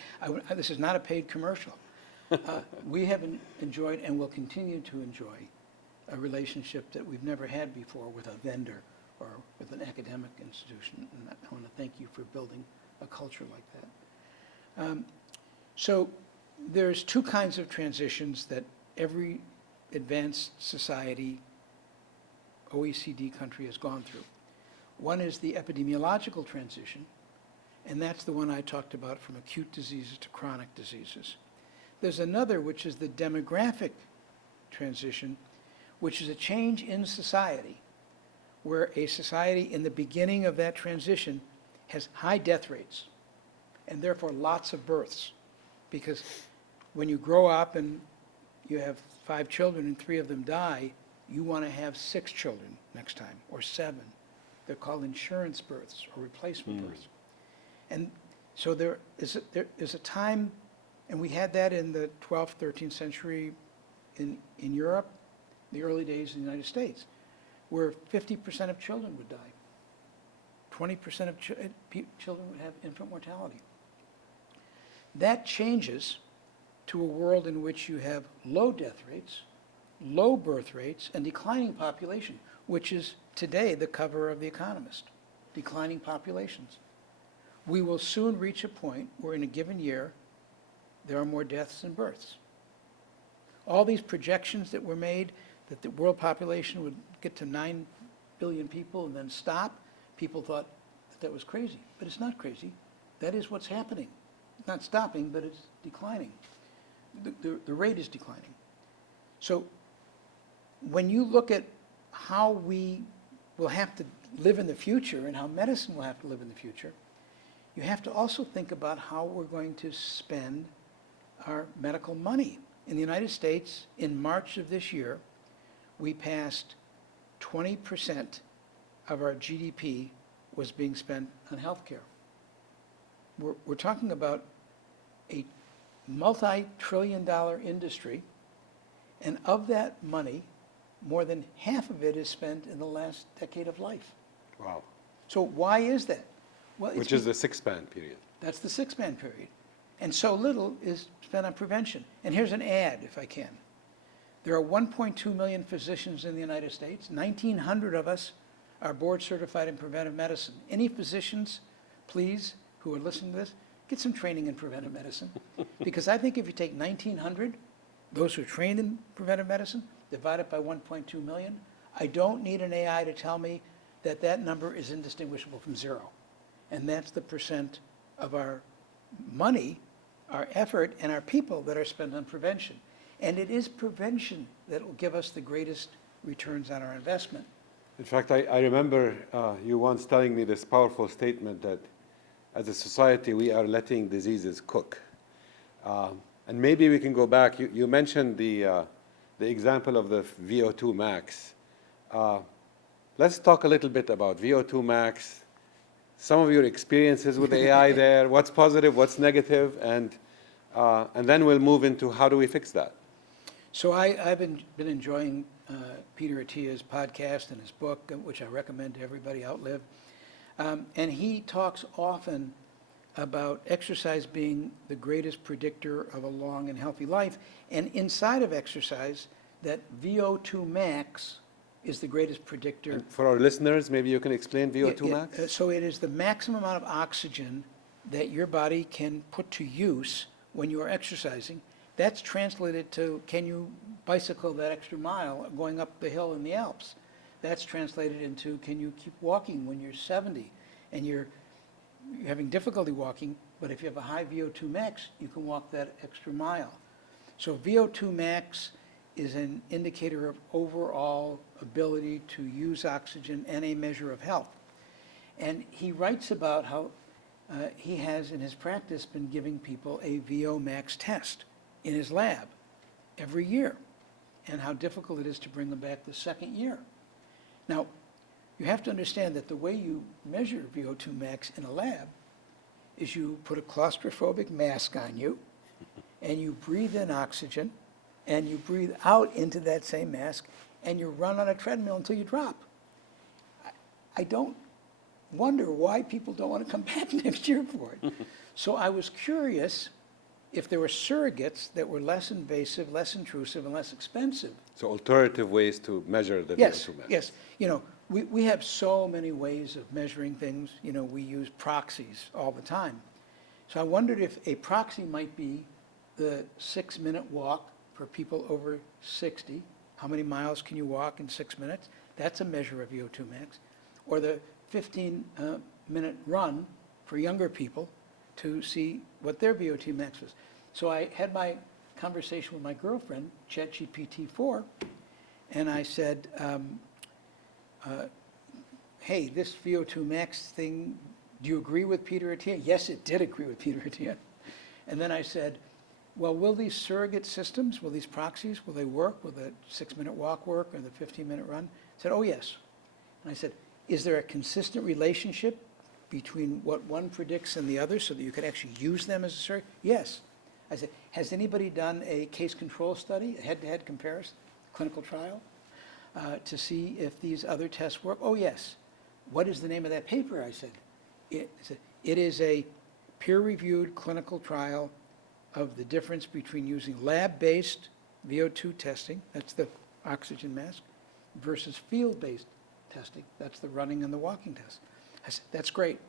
This is not a paid commercial. We have enjoyed and will continue to enjoy a relationship that we've never had before with a vendor or with an academic institution. And I want to thank you for building a culture like that. So there's two kinds of transitions that every advanced society, OECD country has gone through. One is the epidemiological transition, and that's the one I talked about, from acute diseases to chronic diseases. There's another, which is the demographic transition, which is a change in society, where a society in the beginning of that transition has high death rates, and therefore lots of births. Because when you grow up and you have 5 children and 3 of them die, you want to have 6 children next time, or 7. They're called insurance births or replacement births. And so there is a time, and we had that in the 12th, 13th century in Europe, the early days in the United States, where 50% of children would die. 20% of children would have infant mortality. That changes to a world in which you have low death rates, low birth rates, and declining population, which is today the cover of The Economist, declining populations. We will soon reach a point where in a given year, there are more deaths than births. All these projections that were made that the world population would get to 9 billion people and then stop, people thought that was crazy. But it's not crazy. That is what's happening. It's not stopping, but it's declining. The rate is declining. So when you look at how we will have to live in the future and how medicine will have to live in the future, you have to also think about how we're going to spend our medical money. In the United States, in March of this year, we passed 20% of our GDP was being spent on healthcare. We're talking about a multi-trillion-dollar industry, and of that money, more than half of it is spent in the last decade of life. Wow. So why is that? Well, Which is the 6-span period. That's the 6-span period. And so little is spent on prevention. And here's an ad, if I can. There are 1.2 million physicians in the United States. 1,900 of us are board certified in preventive medicine. Any physicians, please, who are listening to this, get some training in preventive medicine. Because I think if you take 1,900, those who are trained in preventive medicine, divide it by 1.2 million, I don't need an AI to tell me that that number is indistinguishable from 0. And that's the percent of our money, our effort, and our people that are spent on prevention. And it is prevention that will give us the greatest returns on our investment. In fact, I remember you once telling me this powerful statement that as a society, we are letting diseases cook. And maybe we can go back. You mentioned the example of the VO2 max. Let's talk a little bit about VO2 max, some of your experiences with AI there, what's positive, what's negative, and then we'll move into how do we fix that. So I've been enjoying Peter Attia's podcast and his book, which I recommend to everybody, Outlive. And he talks often about exercise being the greatest predictor of a long and healthy life. And inside of exercise, that VO2 max is the greatest predictor. And for our listeners, maybe you can explain VO2 max? So it is the maximum amount of oxygen that your body can put to use when you are exercising. That's translated to, can you bicycle that extra mile going up the hill in the Alps? That's translated into, can you keep walking when you're 70 and you're having difficulty walking, but if you have a high VO2 max, you can walk that extra mile. So VO2 max is an indicator of overall ability to use oxygen and a measure of health. And he writes about how he has in his practice been giving people a VO max test in his lab every year. and how difficult it is to bring them back the second year. Now, you have to understand that the way you measure VO2 max in a lab is you put a claustrophobic mask on you, and you breathe in oxygen, and you breathe out into that same mask, and you run on a treadmill until you drop. I don't wonder why people don't want to come back next year for it. So I was curious if there were surrogates that were less invasive, less intrusive, and less expensive. So alternative ways to measure the Yes, VO2 max. yes. You know, we have so many ways of measuring things. You know, we use proxies all the time. So I wondered if a proxy might be the 6-minute walk for people over 60. How many miles can you walk in 6 minutes? That's a measure of VO2 max. Or the 15-minute run for younger people to see what their VO2 max was. So I had my conversation with my girlfriend, ChatGPT-4, and I said, hey, this VO2 max thing, do you agree with Peter Attia? Yes, it did agree with Peter Attia. And then I said, well, will these surrogate systems, will these proxies, will they work? Will the 6-minute walk work or the 15-minute run? I said, oh, yes. And I said, is there a consistent relationship between what one predicts and the other so that you could actually use them as a surrogate? Yes. I said, has anybody done a case control study, a head-to-head comparison, clinical trial, to see if these other tests work? Oh, yes. What is the name of that paper? I said, it is a peer-reviewed clinical trial of the difference between using lab-based VO2 testing, that's the oxygen mask, versus field-based testing, that's the running and the walking test. I said, that's great.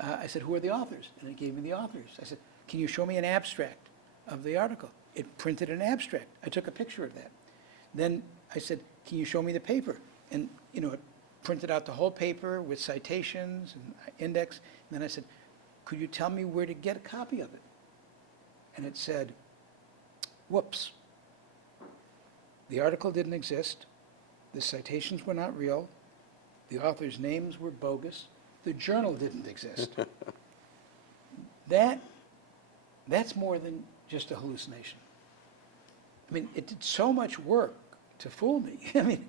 I said, who are the authors? And it gave me the authors. I said, can you show me an abstract of the article? It printed an abstract. I took a picture of that. Then I said, can you show me the paper? And, you know, it printed out the whole paper with citations and index. And then I said, could you tell me where to get a copy of it? And it said, whoops. The article didn't exist. The citations were not real. The authors' names were bogus. The journal didn't exist. That's more than just a hallucination. I mean, it did so much work to fool me. I mean,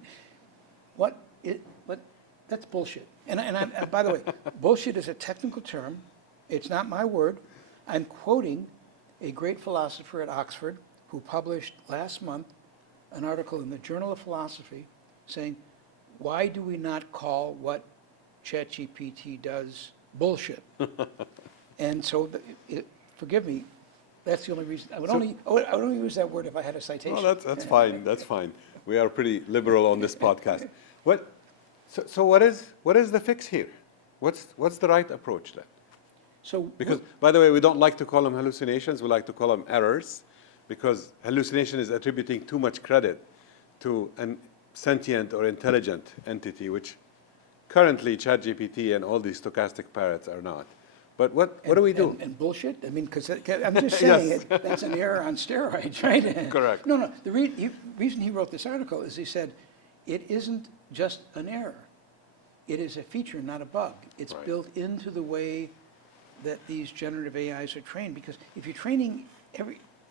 that's bullshit. And by the way, bullshit is a technical term. It's not my word. I'm quoting a great philosopher at Oxford who published last month an article in the Journal of Philosophy saying, why do we not call what ChatGPT does bullshit? And so, forgive me, that's the only reason. I would only use that word if I had a citation. No, that's fine. That's fine. We are pretty liberal on this podcast. So what is the fix here? What's the right approach then? Because, by the way, we don't like to call them hallucinations. We like to call them errors, because hallucination is attributing too much credit to an sentient or intelligent entity, which currently ChatGPT and all these stochastic parrots are not. But what do we do? And bullshit? I mean, because I'm just saying Yes. that's an error on steroids, right? Correct. No. The reason he wrote this article is he said, it isn't just an error. It is a feature, not a bug. It's Right. built into the way that these generative AIs are trained. Because if you're training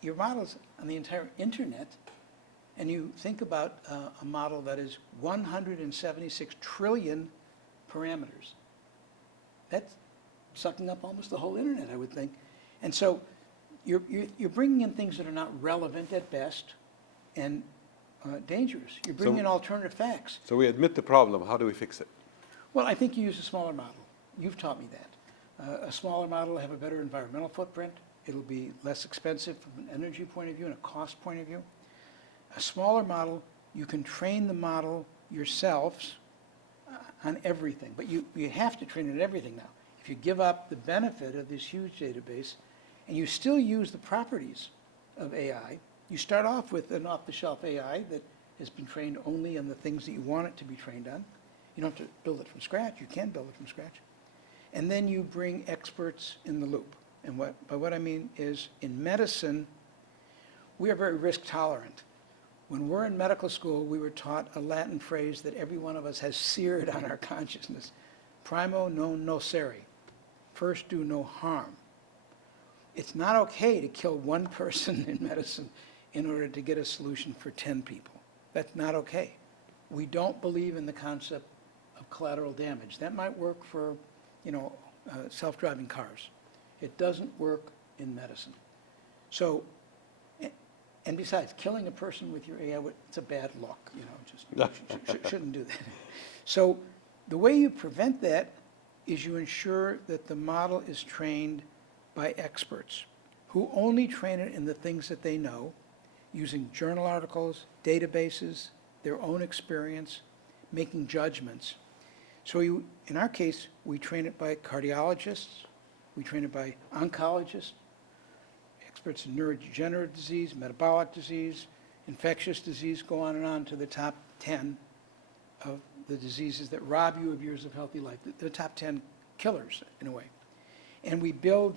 your models on the entire internet, and you think about a model that is 176 trillion parameters, that's sucking up almost the whole internet, I would think. And so you're bringing in things that are not relevant at best and dangerous. You're bringing in alternative facts. So we admit the problem. How do we fix it? Well, I think you use a smaller model. You've taught me that. A smaller model will have a better environmental footprint. It'll be less expensive from an energy point of view and a cost point of view. A smaller model, you can train the model yourselves on everything, but you have to train it on everything now. If you give up the benefit of this huge database and you still use the properties of AI, you start off with an off-the-shelf AI that has been trained only on the things that you want it to be trained on. You don't have to build it from scratch. You can build it from scratch. And then you bring experts in the loop. And by what I mean is, in medicine, we are very risk tolerant. When we're in medical school, we were taught a Latin phrase that every one of us has seared on our consciousness. Primo non nocere. First, do no harm. It's not okay to kill one person in medicine in order to get a solution for 10 people. That's not okay. We don't believe in the concept of collateral damage. That might work for, self-driving cars. It doesn't work in medicine. So, and besides, killing a person with your AI, it's a bad look, shouldn't do that. So the way you prevent that is you ensure that the model is trained by experts who only train it in the things that they know, using journal articles, databases, their own experience, making judgments. So in our case, we train it by cardiologists, we train it by oncologists, experts in neurodegenerative disease, metabolic disease, infectious disease, go on to the top 10 of the diseases that rob you of years of healthy life, the top 10 killers in a way. And we build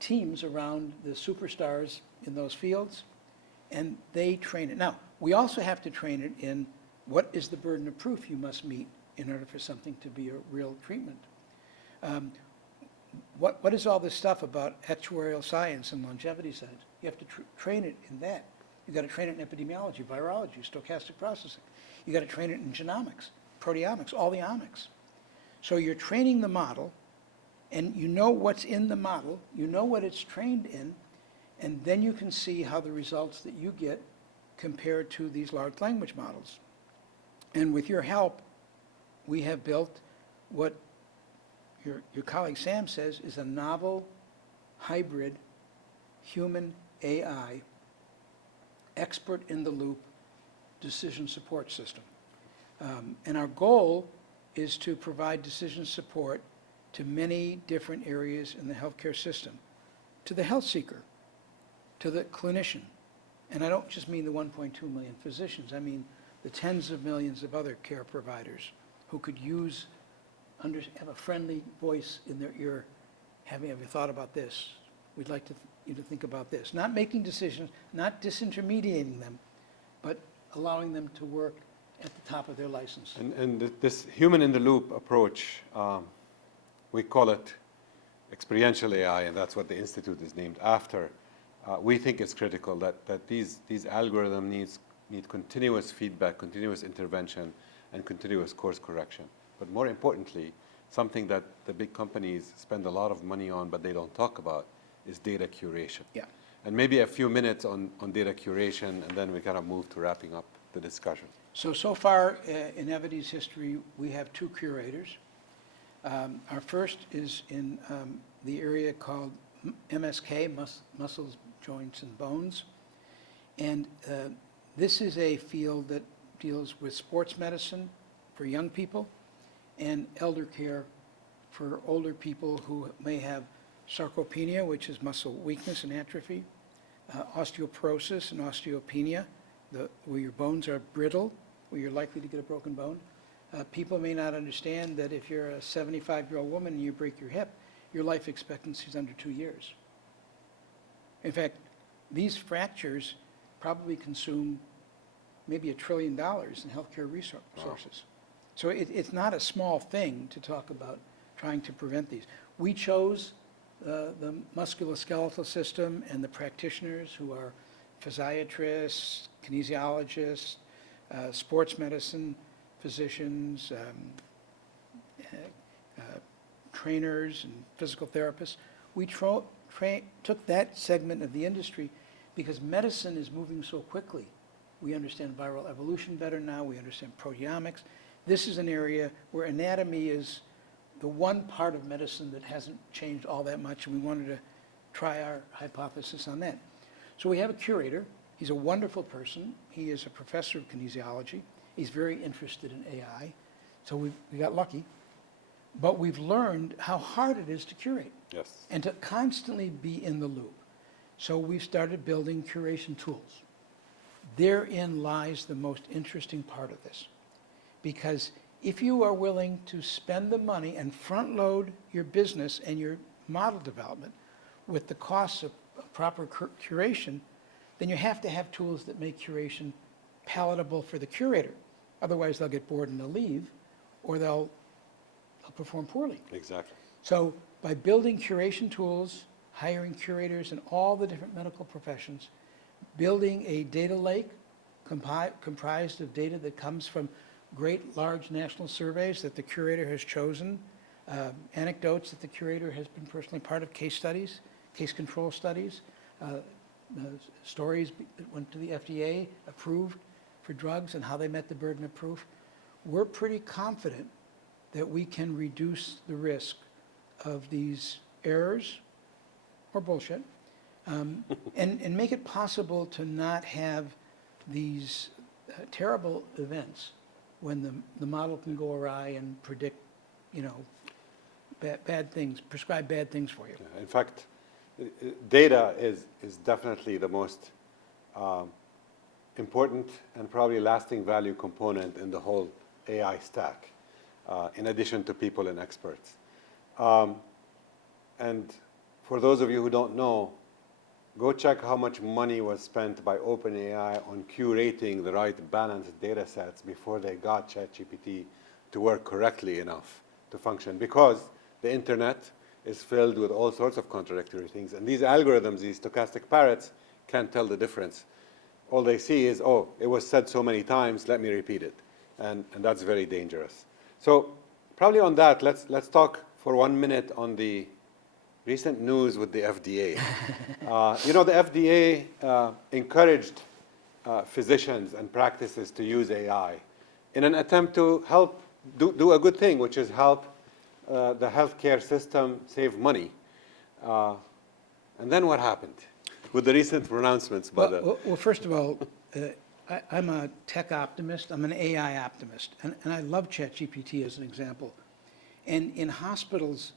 teams around the superstars in those fields, and they train it. Now, we also have to train it in what is the burden of proof you must meet in order for something to be a real treatment. What is all this stuff about actuarial science and longevity science? You have to train it in that. You've got to train it in epidemiology, virology, stochastic processing. You've got to train it in genomics, proteomics, all the omics. So you're training the model, and you know what's in the model, you know what it's trained in, and then you can see how the results that you get compare to these large language models. And with your help, we have built what your colleague Sam says is a novel, hybrid, human AI, expert in the loop decision support system. And our goal is to provide decision support to many different areas in the healthcare system, to the health seeker, to the clinician. And I don't just mean the 1.2 million physicians, I mean the tens of millions of other care providers who could have a friendly voice in their ear, have you thought about this? We'd like you to think about this. Not making decisions, not disintermediating them, but allowing them to work at the top of their license. And this human-in-the-loop approach, we call it experiential AI, and that's what the Institute is named after. We think it's critical that these algorithms need continuous feedback, continuous intervention, and continuous course correction. But more importantly, something that the big companies spend a lot of money on but they don't talk about is data curation. Yeah. And maybe a few minutes on data curation, and then we kind of move to wrapping up the discussion. So far in Evity's history, we have two curators. Our first is in the area called MSK, muscles, joints, and bones. And this is a field that deals with sports medicine for young people and elder care for older people who may have sarcopenia, which is muscle weakness and atrophy, osteoporosis and osteopenia, where your bones are brittle, where you're likely to get a broken bone. People may not understand that if you're a 75-year-old woman and you break your hip, your life expectancy is under 2 years. In fact, these fractures probably consume maybe $1 trillion in healthcare resources. Wow. So it's not a small thing to talk about trying to prevent these. We chose the musculoskeletal system and the practitioners who are physiatrists, kinesiologists, sports medicine physicians, trainers and physical therapists. We took that segment of the industry because medicine is moving so quickly. We understand viral evolution better now, we understand proteomics. This is an area where anatomy is the one part of medicine that hasn't changed all that much, and we wanted to try our hypothesis on that. So we have a curator. He's a wonderful person. He is a professor of kinesiology. He's very interested in AI, so we got lucky. But we've learned how hard it is to curate. Yes. And to constantly be in the loop. So we've started building curation tools. Therein lies the most interesting part of this. Because if you are willing to spend the money and front load your business and your model development with the costs of proper curation, then you have to have tools that make curation palatable for the curator. Otherwise, they'll get bored and they'll leave, or they'll perform poorly. Exactly. So by building curation tools, hiring curators in all the different medical professions, building a data lake comprised of data that comes from great large national surveys that the curator has chosen, anecdotes that the curator has been personally part of, case studies, case control studies, stories that went to the FDA, approved for drugs and how they met the burden of proof. We're pretty confident that we can reduce the risk of these errors or bullshit, and make it possible to not have these terrible events when the model can go awry and predict, bad things, prescribe bad things for you. In fact, data is definitely the most important and probably lasting value component in the whole AI stack, in addition to people and experts. And for those of you who don't know, go check how much money was spent by OpenAI on curating the right balanced data sets before they got ChatGPT to work correctly enough to function, because the internet is filled with all sorts of contradictory things. And these algorithms, these stochastic parrots, can't tell the difference. All they see is, oh, it was said so many times, let me repeat it. And that's very dangerous. So probably on that, let's talk for 1 minute on the recent news with the FDA. The FDA encouraged physicians and practices to use AI in an attempt to help do a good thing, which is help the healthcare system save money. And then what happened with the recent pronouncements by the... Well, first of all, I'm a tech optimist. I'm an AI optimist. And I love ChatGPT as an example. And in hospitals,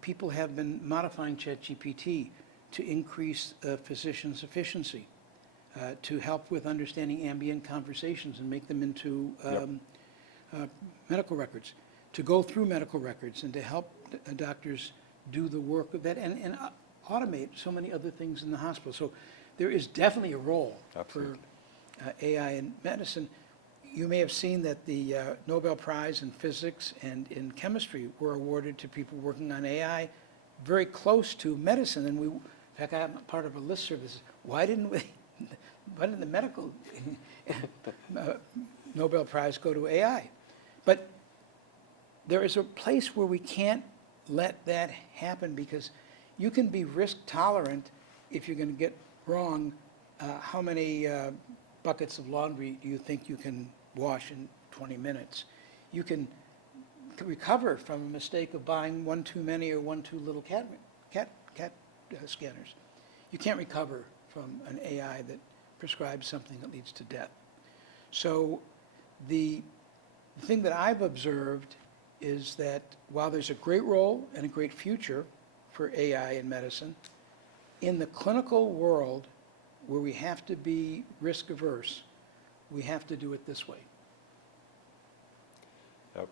people have been modifying ChatGPT to increase physicians' efficiency, to help with understanding ambient conversations and make them into medical records, to go through medical records and to help doctors do the work of that and automate so many other things in the hospital. So there is definitely a role for AI in medicine. You may have seen that the Nobel Prize in Physics and in Chemistry were awarded to people working on AI very close to medicine. And in fact, I'm part of a listserv that says, why didn't the medical Nobel Prize go to AI? But there is a place where we can't let that happen, because you can be risk tolerant if you're going to get wrong. How many buckets of laundry do you think you can wash in 20 minutes? You can recover from a mistake of buying one too many or one too little cat scanners. You can't recover from an AI that prescribes something that leads to death. So the thing that I've observed is that while there's a great role and a great future for AI in medicine, in the clinical world where we have to be risk averse, we have to do it this way. Yep.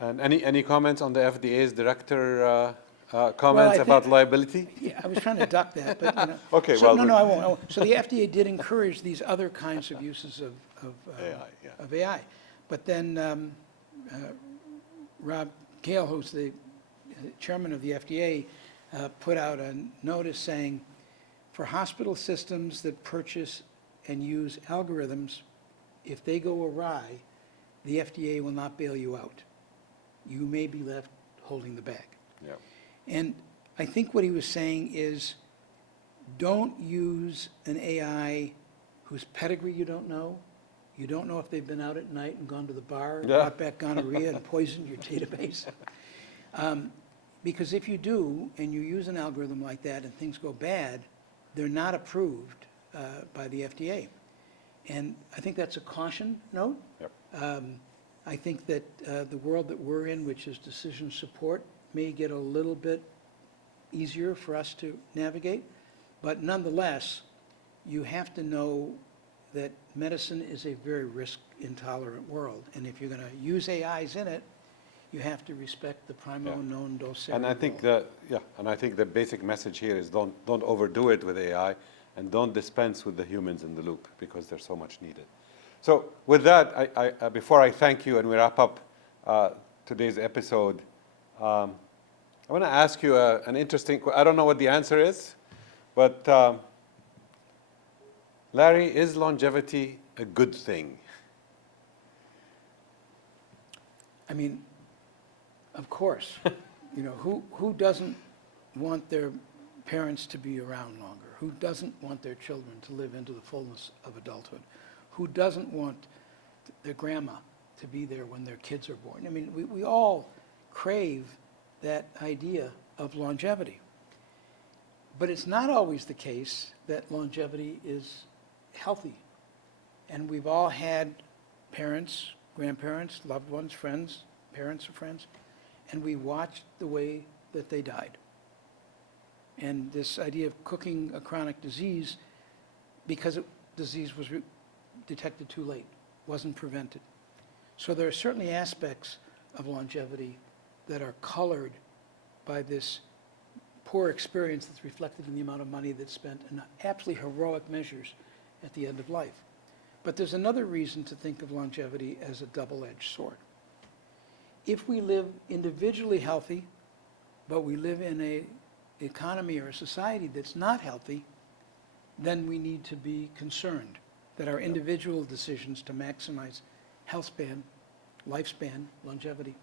And any comments on the FDA's director comments about liability? Yeah, I was trying to duck that, but Okay, so, no, I won't. So the FDA did encourage these other kinds of uses of AI. But then Rob Gale, who's the chairman of the FDA, put out a notice saying, for hospital systems that purchase and use algorithms, if they go awry, the FDA will not bail you out. You may be left holding the bag. Yep. And I think what he was saying is, don't use an AI whose pedigree you don't know. You don't know if they've been out at night and gone to the bar and brought back gonorrhea and poisoned your database. Because if you do, and you use an algorithm like that and things go bad, they're not approved by the FDA. And I think that's a caution note. Yep. I think that the world that we're in, which is decision support, may get a little bit easier for us to navigate. But nonetheless, you have to know that medicine is a very risk-intolerant world. And if you're going to use AIs in it, you have to respect the primo non docere. And I think the basic message here is don't overdo it with AI, and don't dispense with the humans in the loop, because there's so much needed. So with that, I before I thank you and we wrap up today's episode, I want to ask you an interesting. I don't know what the answer is, but Larry, is longevity a good thing? I mean, of course, who doesn't want their parents to be around longer? Who doesn't want their children to live into the fullness of adulthood? Who doesn't want their grandma to be there when their kids are born? I mean, we all crave that idea of longevity. But it's not always the case that longevity is healthy. And we've all had parents, grandparents, loved ones, friends, parents of friends, and we watched the way that they died. And this idea of cooking a chronic disease, because disease was detected too late, wasn't prevented. So there are certainly aspects of longevity that are colored by this poor experience that's reflected in the amount of money that's spent in absolutely heroic measures at the end of life. But there's another reason to think of longevity as a double-edged sword. If we live individually healthy, but we live in an economy or a society that's not healthy, then we need to be concerned that our individual decisions to maximize health span, lifespan, longevity,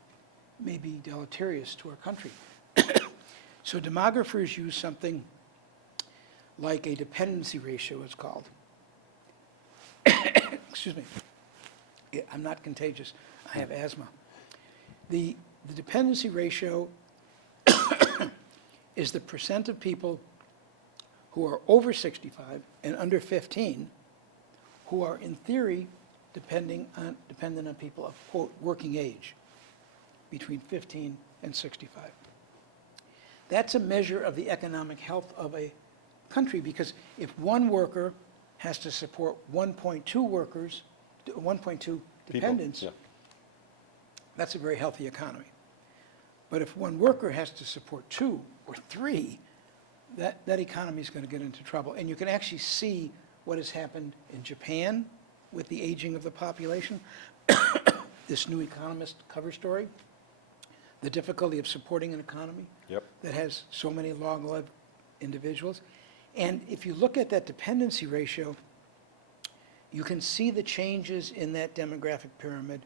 may be deleterious to our country. So demographers use something like a dependency ratio, it's called. Excuse me. Yeah, I'm not contagious. I have asthma. The dependency ratio is the percent of people who are over 65 and under 15 who are, in theory, dependent on people of, quote, working age between 15 and 65. That's a measure of the economic health of a country, because if one worker has to support 1.2 workers, 1.2 dependents, that's a very healthy economy. But if one worker has to support 2 or 3, that economy is going to get into trouble. And you can actually see what has happened in Japan with the aging of the population. This New Economist cover story, the difficulty of supporting an economy that has so many long-lived individuals. And if you look at that dependency ratio, you can see the changes in that demographic pyramid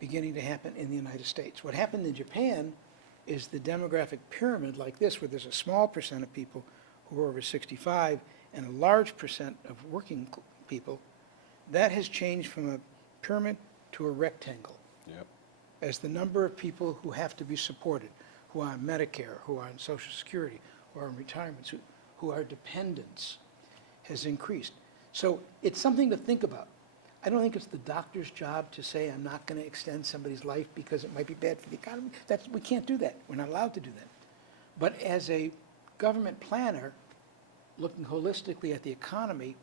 beginning to happen in the United States. What happened in Japan is the demographic pyramid like this, where there's a small percent of people who are over 65 and a large percent of working people, that has changed from a pyramid to a rectangle. As the number of people who have to be supported, who are on Medicare, who are on Social Security, who are on retirements, who are dependents, has increased. So it's something to think about. I don't think it's the doctor's job to say, I'm not going to extend somebody's life because it might be bad for the economy. We can't do that. We're not allowed to do that. But as a government planner, looking holistically at the economy,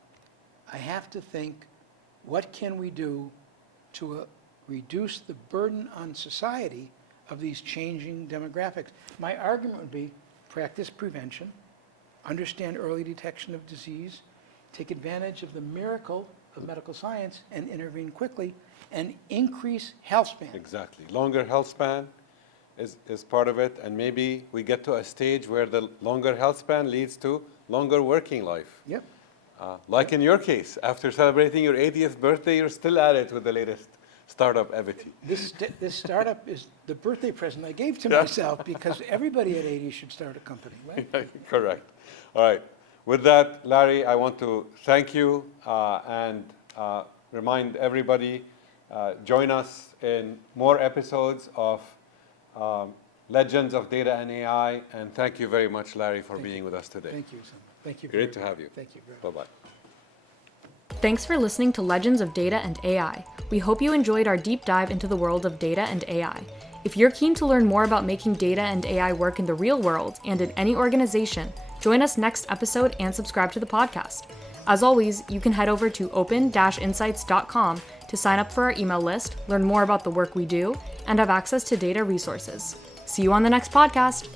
I have to think, what can we do to reduce the burden on society of these changing demographics? My argument would be practice prevention, understand early detection of disease, take advantage of the miracle of medical science and intervene quickly, and increase health span. Exactly. Longer health span is part of it, and maybe we get to a stage where the longer health span leads to longer working life. Like in your case, after celebrating your 80th birthday, you're still at it with the latest startup, Evity. This startup is the birthday present I gave to myself, because everybody at 80 should start a company, right? Correct. All right. With that, Larry, I want to thank you and remind everybody, join us in more episodes of Legends of Data and AI. And thank you very much, Larry, for being with us today. Thank you, Usama. Thank you. Great to have you. Thank you. Bye-bye. Thanks for listening to Legends of Data and AI. We hope you enjoyed our deep dive into the world of data and AI. If you're keen to learn more about making data and AI work in the real world and in any organization, join us next episode and subscribe to the podcast. As always, you can head over to open-insights.com to sign up for our email list, learn more about the work we do, and have access to data resources. See you on the next podcast.